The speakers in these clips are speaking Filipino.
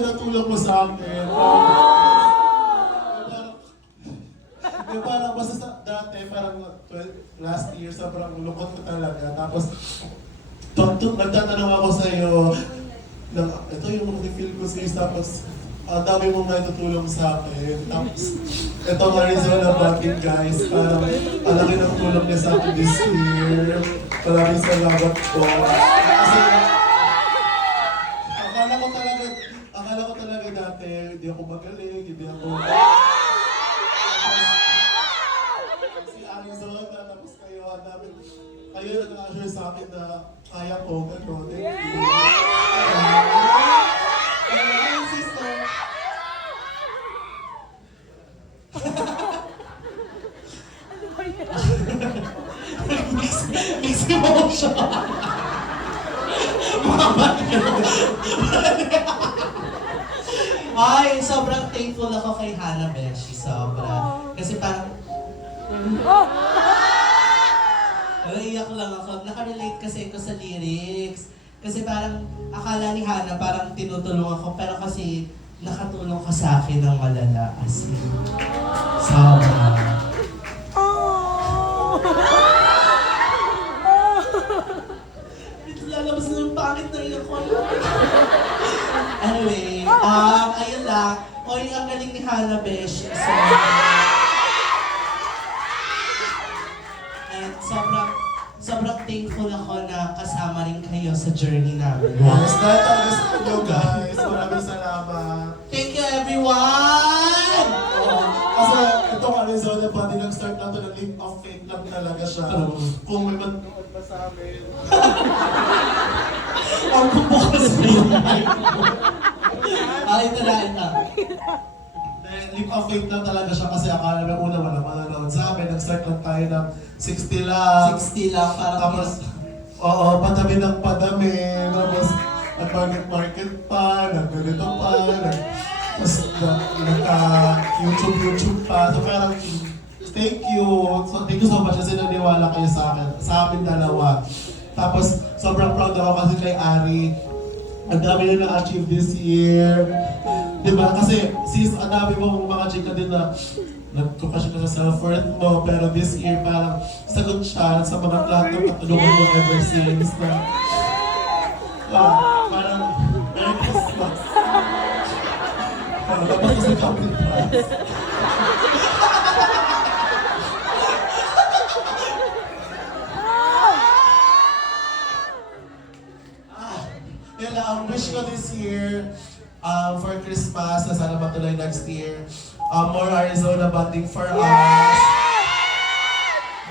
Natulong mo sa akin. Parang basta dati, parang last year, sobrang lungkot ko talaga. Tapos, nagtatanong ako sa'yo, ito yung mga feel ko sa'yo, tapos, ang dami mong natutulong sa akin. Tapos, ito nga Arizona Batting guys, parang alaki ng tulong niya sa akin this year. Maraming salamat po. Kasi, akala ko talaga dati, hindi ako magaling, hindi ako... Si Arizona, tapos kayo, ang dami. Kayo nag-assure sa akin na kaya ko, gano'n. Thank you. Sister. Mix emotion. Ay, sobrang thankful ako kay Hannah Beshi, sobra. Kasi parang... Iyak lang ako. Nakarelate kasi ako sa lyrics. Kasi parang akala ni Hannah parang tinutulong ako, pero kasi nakatulong ka sa akin ng malala. As in, sobra. Ito lalabas na yung pangit na iyak ko. Anyway, ayun lang. Oy, ang galing ni Hannah Besh. So, and sobrang thankful ako na kasama rin kayo sa journey namin. Yes, dahil talaga sa inyo guys. Maraming salamat. Thank you, everyone! Kasi itong Arizona Body, nag-start na ito ng leap of faith lang talaga siya. Kung may manonood pa sa amin. Ang bubukas na yung mic mo. Ay, ito. Leap of faith lang talaga siya kasi akala namin una wala manonood sa amin. Nag-start lang tayo ng 60 lang. 60 lang, parang Tapos, oo, padami ng padami. Tapos, nag-market pa, nag-ganito pa, tapos nagka-YouTube pa. So, parang, thank you. So, thank you so much kasi naniwala kayo sa akin, sa amin dalawa. Tapos, sobrang proud ako kasi kay Ari. Ang dami na na-achieve this year. Diba? Kasi, sis, ang dami mong mga chika din na nagkukasyon ka sa self-worth mo, pero this year parang sagot siya sa mga lahat ng katulungan mo ever since na parang Merry Christmas. Parang dapat kasi kapit price. Yun lang, ang wish ko this year for Christmas na sana matuloy next year. More Arizona bonding for us.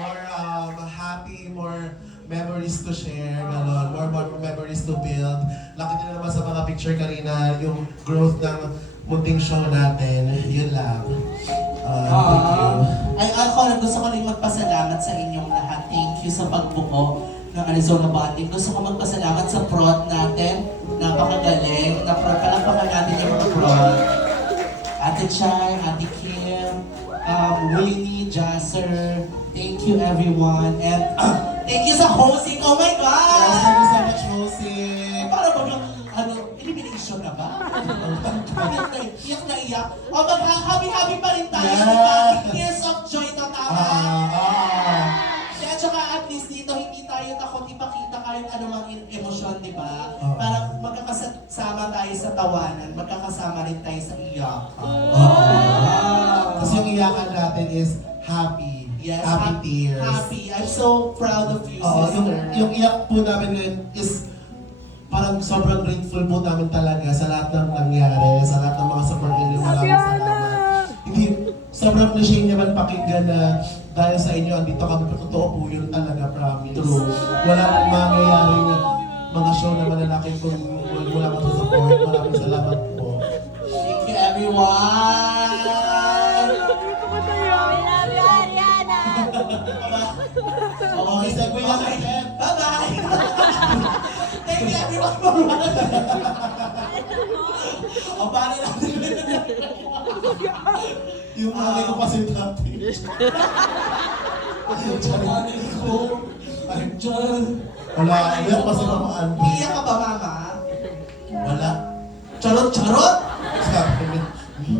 More happy, more memories to share, gano'n. More memories to build. Nakita niyo naman sa mga picture kanina, yung growth ng munting show natin. Yun lang. Thank you. Ay, ako, gusto ko rin magpasalamat sa inyong lahat. Thank you sa pagbuo ng Arizona Bonding. Gusto ko magpasalamat sa prod natin. Napakagaling. Palakpakan natin yung mga prod. Ate Chay, Ate Kim, Winnie, Jasser, thank you everyone. And thank you sa hosting. Oh my God! Yes, thank you so much, hosting. Para ba yung, elimination na ba? Iyak na iyak. O mag-happy-happy pa rin tayo. Yeah. Tears of joy na tama. At saka at least dito, hindi tayo takot ipakita kahit anumang emosyon, di ba? Parang magkakasama tayo sa tawanan, magkakasama rin tayo sa iyak. Kasi yung iyakan natin is happy. Yes, happy tears. Happy. I'm so proud of you, yung sister. iyak po namin ngayon is parang sobrang grateful po namin talaga sa lahat ng nangyari, sa lahat ng mga support ninyo. Maraming salamat. Hindi, sobrang cliche naman pakinggan na dahil sa inyo, andito kami, totoo po yun talaga, promise. True. Wala nang mangyayaring mga show na malalaki kung wala ka sa support. Maraming salamat po. Thank you, everyone! Okay, segue na kayo. Bye-bye! Thank you, everyone, for watching! O, paano natin? Yung nanay ko kasi dati. Nanay ko. Ay, Wala, iyak pa si Mama Andy. Iiyak ka ba, Mama? Wala. Charot-charot! Sabi,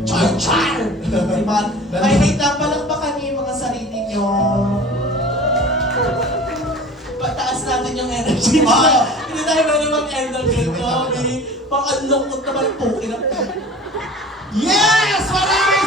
Char-char! Diba? Ay, wait lang, palakpakan niyo yung mga sarili niyo. Pataas natin yung energy. Hindi tayo pwede mag-energy ko. Pang-unlock naman po. yes! Maraming